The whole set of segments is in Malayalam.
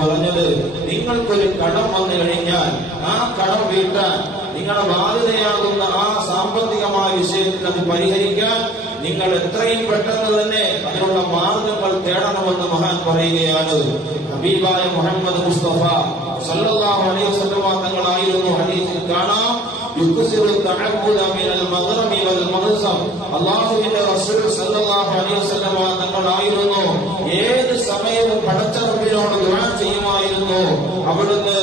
പറഞ്ഞത് നിങ്ങൾക്കൊരു കടം വന്നു കഴിഞ്ഞാൽ ആ കടം വീട്ടാൻ നിങ്ങളുടെ ബാധ്യതയാകുന്ന ആ സാമ്പത്തികമായ വിഷയത്തിൽ അത് പരിഹരിക്കാൻ നിങ്ങൾ എത്രയും പെട്ടെന്ന് തന്നെ അതിനുള്ള മാർഗങ്ങൾ തേടണമെന്ന് മഹാൻ പറയുകയാണ്. ഹബീബായ മുഹമ്മദ് മുസ്തഫ സല്ലല്ലാഹു അലൈഹി വസല്ലം തങ്ങളായിരുന്നു. ഹദീസിൽ കാണാം യുക്സിറു തഅബ്ബുദ മിനൽ മഗ്റബി വൽ മഗ്സം അല്ലാഹുവിന്റെ റസൂൽ സല്ലല്ലാഹു അലൈഹി വസല്ലം തങ്ങളായിരുന്നു. ഏത് സമയവും പടച്ചറബിനോട് ദുആ ചെയ്യുമായിരുന്നു അവിടുന്ന്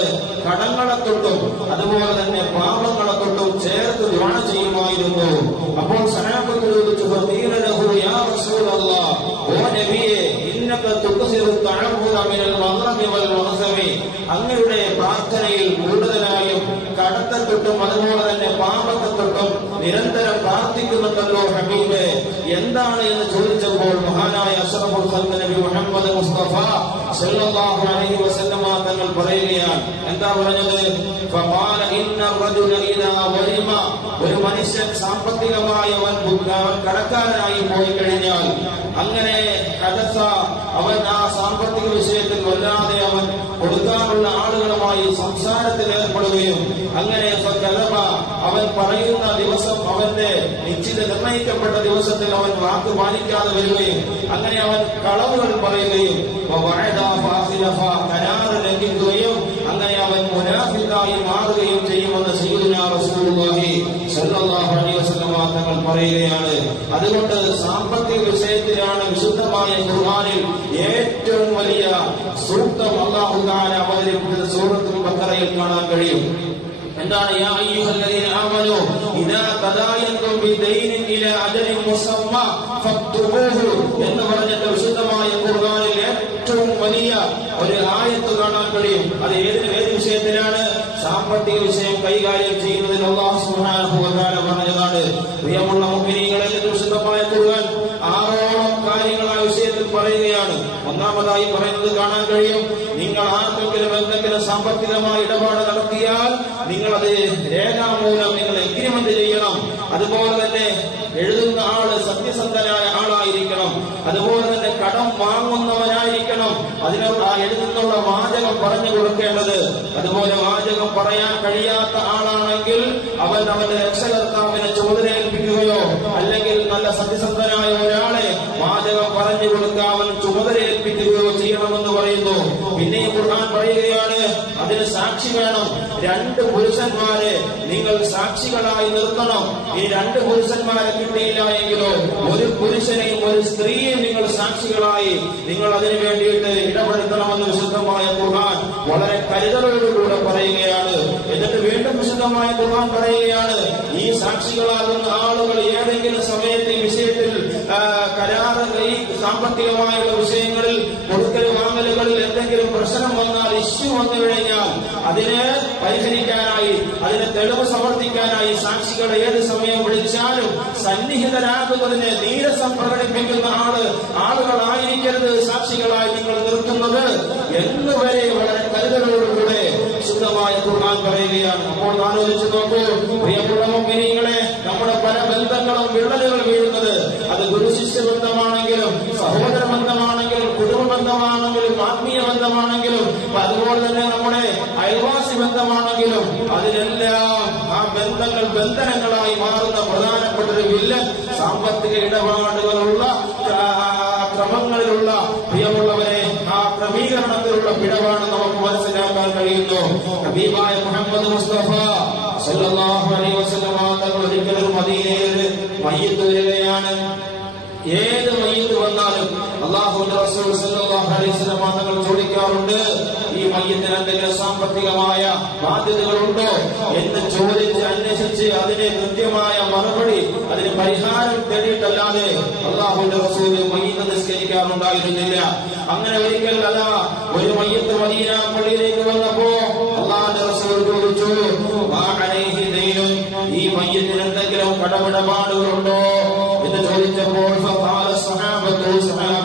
കടങ്ങളെ തൊട്ടും അതുപോലെ തന്നെ പാപങ്ങളെ തൊട്ടും ചേർത്ത് ദ്വാണ ചെയ്യുമായിരുന്നു. അപ്പോൾ അങ്ങയുടെ പ്രാർത്ഥനയിൽ കൂടുതലായും കടത്തെ തൊട്ടും അതുപോലെ തൊട്ടും നിരന്തരം പ്രാർത്ഥിക്കുന്നുണ്ടല്ലോ ഹബീബ് എന്താണ് എന്ന് ചോദിച്ചപ്പോൾ മഹാനായ അഷറഫുൽ ഖൽഖ് നബി മുഹമ്മദ് മുസ്തഫ സല്ലല്ലാഹു അലൈഹി വസല്ലമ തങ്ങൾ പറയുകയാണ്. എന്താ പറഞ്ഞത്? ഫഖാല ഇന്ന റജുല ഇദാ വരിമ. ഒരു മനുഷ്യൻ സാമ്പത്തികമായി അവൻ ബുദ്ധാവൻ കടക്കാരനായി പോയി കഴിഞ്ഞാൽ അങ്ങനെ കടസ അവൻ ആ സാമ്പത്തിക വിഷയത്തിൽ വല്ലാതെ അവൻ കൊടുക്കാനുള്ള ആളുകളുമായി സംസാരത്തിൽ ഏർപ്പെടുകയും അങ്ങനെ പറയുന്ന ദിവസം അവന്റെ നിശ്ചിത നിർണയിക്കപ്പെട്ട ദിവസത്തിൽ അവൻ വാക്ക് പാലിക്കാതെ വരികയും അങ്ങനെ അവൻ കളവുകൾ പറയുകയും കരാറ് ലംഘിക്കുകയും അങ്ങനെ അവൻ മുനാഫിക്കായി മാറുകയും ചെയ്യുമെന്ന് തങ്ങൾ പറയുകയാണ്. അതുകൊണ്ട് സാമ്പത്തിക വിഷയത്തിലാണ് വിശുദ്ധമായ ഖുർആനിൽ ഏറ്റവും വലിയ സൂക്തം അള്ളാഹുദാൻ അവതരിപ്പിച്ചത് സൂറത്തുൽ ബഖറയിൽ കാണാൻ കഴിയും. എന്താണ് യാ അയ്യുഹല്ലദീന ആമനൂ? ഇദാ തദായൻതും ബിദൈനിൻ ഇലാ അജലിൻ മുസമ്മ ഫക്തുബൂഹു എന്ന് പറഞ്ഞിട്ട് വിശുദ്ധമായ ഖുർആനിൽ ഏറ്റവും വലിയ ഒരു ആയത്ത് കാണാൻ കഴിയും. അത് ഏത് ഏത് വിഷയത്തിലാണ്? സാമ്പത്തിക വിഷയം കൈകാര്യം ചെയ്യുന്നതിൽ അല്ലാഹു സുബ്ഹാനഹു വ തആല പറഞ്ഞതാണ്. പ്രിയമുള്ള മുഅ്മിനീങ്ങളെ എന്ന് വിശുദ്ധമായ ഖുർആൻ ആറോളം കാര്യങ്ങൾ ആ വിഷയത്തിൽ പറയുകയാണ്. ഒന്നാമതായി പറയുന്നത് കാണാൻ കഴിയും. നിങ്ങൾ എന്തെങ്കിലും സാമ്പത്തികമായ ഇടപാട് നടത്തിയാൽ നിങ്ങൾ അത് രേഖാമൂലം നിങ്ങൾ എഗ്രിമെന്റ് ചെയ്യണം. അതുപോലെ തന്നെ എഴുതുന്ന ആൾ സത്യസന്ധനായ ആളായിരിക്കണം. അതുപോലെ തന്നെ കടം വാങ്ങുന്നവനായിരിക്കണം. അതിനുള്ള ആ എഴുതുന്നുള്ള വാചകം പറഞ്ഞു കൊടുക്കേണ്ടത്. അതുപോലെ വാചകം പറയാൻ കഴിയാത്ത ആളാണെങ്കിൽ അവൻ അവന്റെ രക്ഷകർത്താവിനെ ചുമതല ഏൽപ്പിക്കുകയോ അല്ലെങ്കിൽ നല്ല സത്യസന്ധനായ ഒരാളെ വാചകം പറഞ്ഞു കൊടുക്കാൻ അവൻ ചുമതല ഏൽപ്പിക്കുകയോ ചെയ്യണമെന്ന് പറയുന്നു പിന്നെ ഈ ഖുർആൻ പറയുകയാണ് അതിന് സാക്ഷി വേണം. രണ്ട് പുരുഷന്മാരെ നിങ്ങൾ സാക്ഷികളായി നിർത്തണം. ഈ രണ്ട് പുരുഷന്മാരെ കിട്ടിയില്ല എങ്കിലോ ഒരു പുരുഷനെയും ഒരു സ്ത്രീയെയും നിങ്ങൾ സാക്ഷികളായി നിങ്ങൾ അതിനു വേണ്ടിയിട്ട് ഇടപെടുത്തണമെന്ന് വിശുദ്ധമായ ഖുർആൻ വളരെ കരുതലോടുകൂടെ പറയുകയാണ്. എന്നിട്ട് വീണ്ടും വിശുദ്ധമായ ഖുർആൻ പറയുകയാണ്. ഈ സാക്ഷികളാകുന്ന ആളുകൾ ഏതെങ്കിലും സമയത്ത് ഈ വിഷയത്തിൽ കരാറ് സാമ്പത്തികമായുള്ള വിഷയങ്ങളിൽ വാങ്ങലുകളിൽ എന്തെങ്കിലും പ്രശ്നം വന്നാൽ ഇഷ്യൂ വന്നു കഴിഞ്ഞാൽ അതിനെ പരിഹരിക്കാനായി അതിന് തെളിവ് സമർത്ഥിക്കാനായി സാക്ഷികളെ ഏത് സമയം വിളിച്ചാലും സന്നിഹിതരാകുന്നതിന് നീരസം പ്രകടിപ്പിക്കുന്ന ആൾ ആളുകളായിരിക്കരുത് സാക്ഷികളായി നിങ്ങൾ നിർത്തുന്നത് എന്ന് വരെ വളരെ കരുതലോടുകൂടെ ശുദ്ധമായി ഖുർആൻ പറയുകയാണ്. അപ്പോൾ ആലോചിച്ച് നോക്കൂ പ്രിയപ്പെട്ട നമ്മുടെ പല ബന്ധങ്ങളും വിള്ളലുകൾ വീഴുന്നത് അത് ഗുരുശിഷ്യ ശിഷ്യ സഹോദര ബന്ധമാണെങ്കിലും കുടുംബ ബന്ധമാണെങ്കിലും ആത്മീയ ബന്ധമാണെങ്കിലും അതുപോലെ തന്നെ നമ്മുടെ അയൽവാസി ബന്ധമാണെങ്കിലും അതിലെല്ലാം ആ ബന്ധങ്ങൾ ബന്ധനങ്ങളായി മാറുന്ന പ്രധാനപ്പെട്ട ഒരു വില്ലൻ സാമ്പത്തിക ഇടപാടുകളുള്ള ക്രമങ്ങളിലുള്ള പ്രിയമുള്ളവരെ ആ ക്രമീകരണത്തിലുള്ള പിടവാണ് നമുക്ക് മനസ്സിലാക്കാൻ കഴിയുന്നു. ഹബീബായ മുഹമ്മദ് മുസ്തഫ സല്ലല്ലാഹു അലൈഹി ഒരിക്കലും മദീനയിൽ മയ്യത്ത് വരികയാണ്. ഏത് മയ്യത്ത് വന്നാലും വസല്ലമ തങ്ങൾ ചോദിക്കാറുണ്ട് ഈ മയ്യത്തിന് എന്തെങ്കിലും സാമ്പത്തികമായ ബാധ്യതകളുണ്ടോ എന്ന് ചോദിച്ച് അന്വേഷിച്ച് അതിന് കൃത്യമായ മറുപടി അതിന് പരിഹാരം തേടിയിട്ടല്ലാതെ അള്ളാഹുന്റെ റസൂൽ മയ്യത്ത് നിസ്കരിക്കാറുണ്ടായിരുന്നില്ല അങ്ങനെ ഒരിക്കൽ അല്ല ഒരു മയ്യത്ത് മദീന പള്ളിയിലേക്ക് വന്നപ്പോ അള്ളാഹുന്റെ റസൂൽ ചോദിച്ചു? ഈ മയ്യത്തിന് എന്തെങ്കിലും കടമിടപാടുകളുണ്ടോ എന്ന് ചോദിച്ചപ്പോൾ സഹാബത്തു പറഞ്ഞു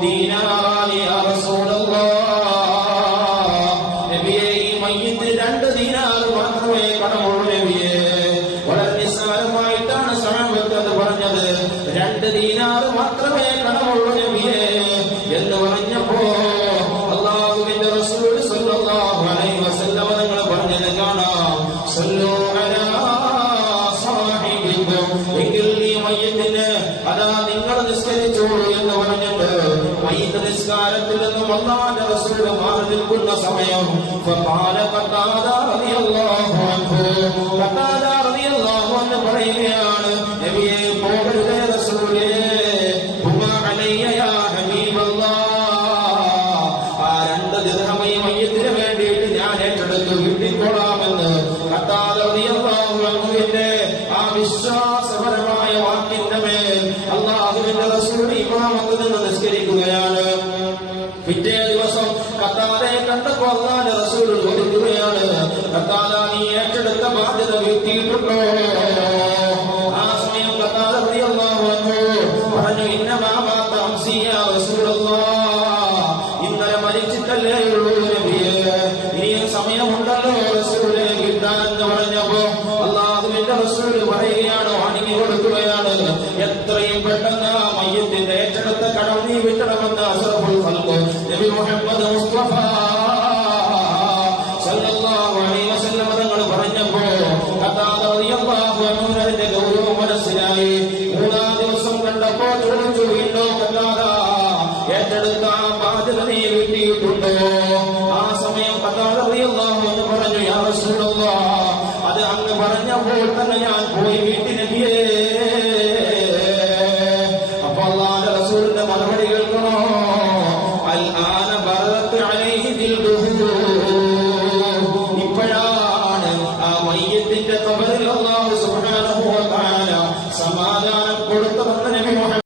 دينا നിസ്കാരത്തിൽ നിന്നും അള്ളാന്റെ റസൂൽ നിൽക്കുന്ന സമയം പറയുകയാണ് നബിയെ പോകരുത് Amen. മനസ്സിലായി മൂന്നാം ദിവസം കണ്ടപ്പോ ചോദിച്ചു ഇന്നോ കൊല്ലാതാ ഏറ്റെടുക്കാൻ ബാധ്യത നീ കിട്ടിയിട്ടുണ്ടോ?